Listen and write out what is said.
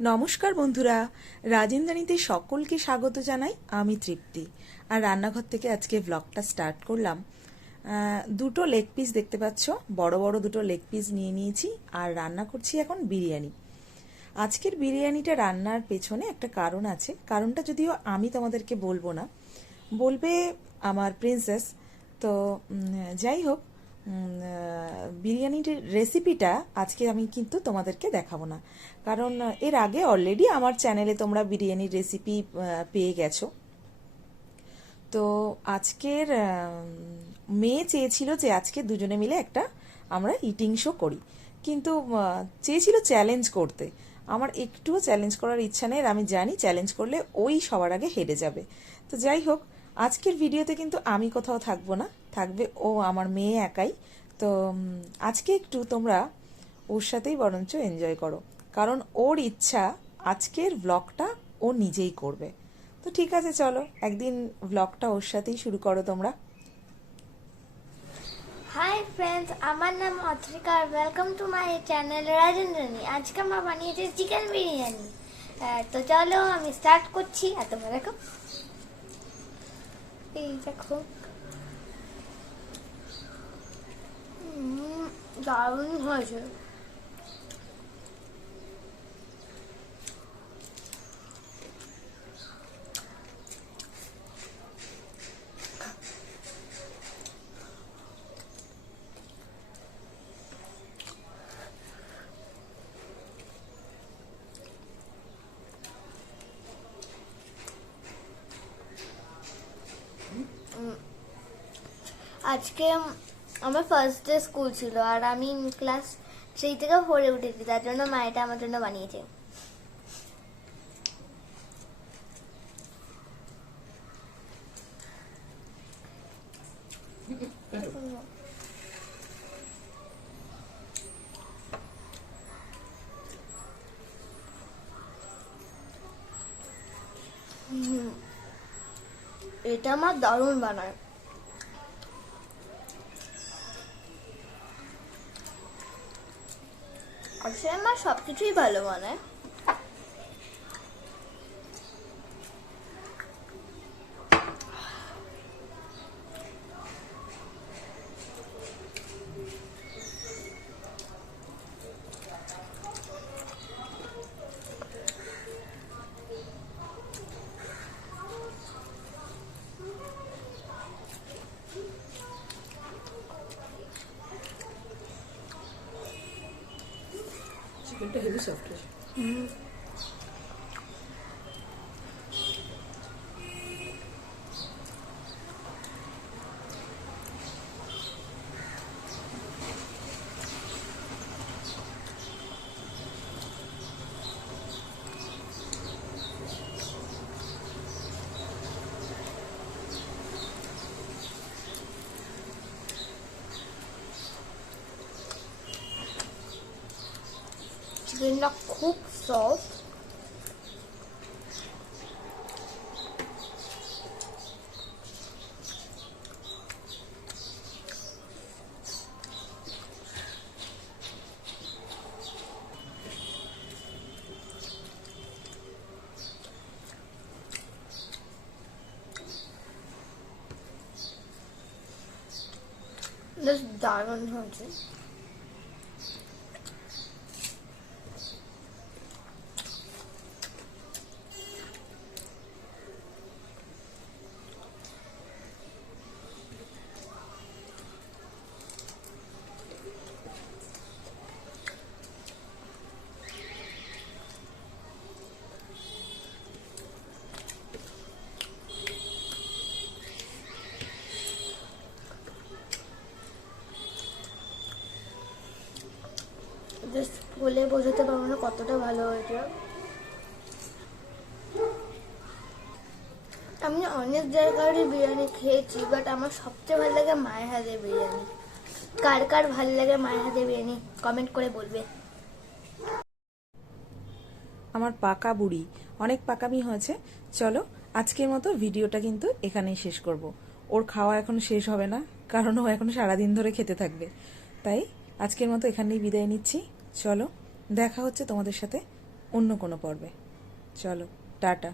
নমস্কার বন্ধুরা, রাজেন্দ্রানীতে সকলকে স্বাগত জানাই। আমি তৃপ্তি, আর রান্নাঘর থেকে আজকে ব্লগটা স্টার্ট করলাম। দুটো লেগ পিস দেখতে পাচ্ছ, বড় বড় দুটো লেগ পিস নিয়ে নিয়েছি, আর রান্না করছি এখন বিরিয়ানি। আজকের বিরিয়ানিটা রান্নার পেছনে একটা কারণ আছে, কারণটা যদিও আমি তোমাদেরকে বলবো না, বলবে আমার প্রিন্সেস। তো যাই হোক, বিরিয়ানির রেসিপিটা আজকে আমি কিন্তু তোমাদেরকে দেখাবো না, কারণ এর আগে অলরেডি আমার চ্যানেলে তোমরা বিরিয়ানির রেসিপি পেয়ে গেছো। তো আজকের মেয়ে চেয়েছিল যে আজকে দুজনে মিলে একটা আমরা ইটিং শো করি, কিন্তু চেয়েছিল চ্যালেঞ্জ করতে। আমার একটুও চ্যালেঞ্জ করার ইচ্ছা নেই, আমি জানি চ্যালেঞ্জ করলে ওই সবার আগে হেরে যাবে। তো যাই হোক, আজকের ভিডিওতে কিন্তু আমি কোথাও থাকবো না, থাকবে ও আমার মেয়ে একাই। তো আজকে একটু তোমরা ওর সাথেই বরঞ্চ এনজয় করো, কারণ ওর ইচ্ছা আজকের ব্লগটা ও নিজেই করবে। তো ঠিক আছে, চলো একদিন ব্লগটা ওর সাথেই শুরু করো তোমরা। হাই ফ্রেন্ডস, আমার নাম অথরিকা আর ওয়েলকাম টু মাই চ্যানেল রাজেন্দ্রানী। আজকে আমরা বানিয়েছি চিকেন বিরিয়ানি। তো চলো আমি স্টার্ট করছি। আর তোমরা দেখো, এই দেখো, দারুণ হয়েছে। আজকে আমার ফার্স্ট ডে স্কুল ছিল, আর আমি ক্লাস 3 থেকে 4-এ উঠেছি, তার জন্য মা এটা আমার জন্য বানিয়েছে। এটা আমার দারুণ বানায়। আসলে আমার সবকিছুই ভালো বানায়। চিকেনটা হেভি সফট আছে। চিকেনটা খুব সফট। বেশ দারুণ হয়েছে। জাস্ট বলে বোঝাতে পারবো না কতটা ভালো হয়েছে। আমি অনেক জায়গারই বিরিয়ানি খেয়েছি, বাট আমার সবচেয়ে ভালো লাগে মায়ের হাতের বিরিয়ানি। কার কার ভালো লাগে মায়ের হাতের বিরিয়ানি কমেন্ট করে বলবে। আমার পাকা বুড়ি অনেক পাকামি হয়েছে। চলো আজকের মতো ভিডিওটা কিন্তু এখানেই শেষ করব। ওর খাওয়া এখন শেষ হবে না, কারণ ও এখন সারাদিন ধরে খেতে থাকবে। তাই আজকের মতো এখানেই বিদায় নিচ্ছি। চলো, দেখা হচ্ছে তোমাদের সাথে অন্য কোনো পর্বে। চলো, টাটা।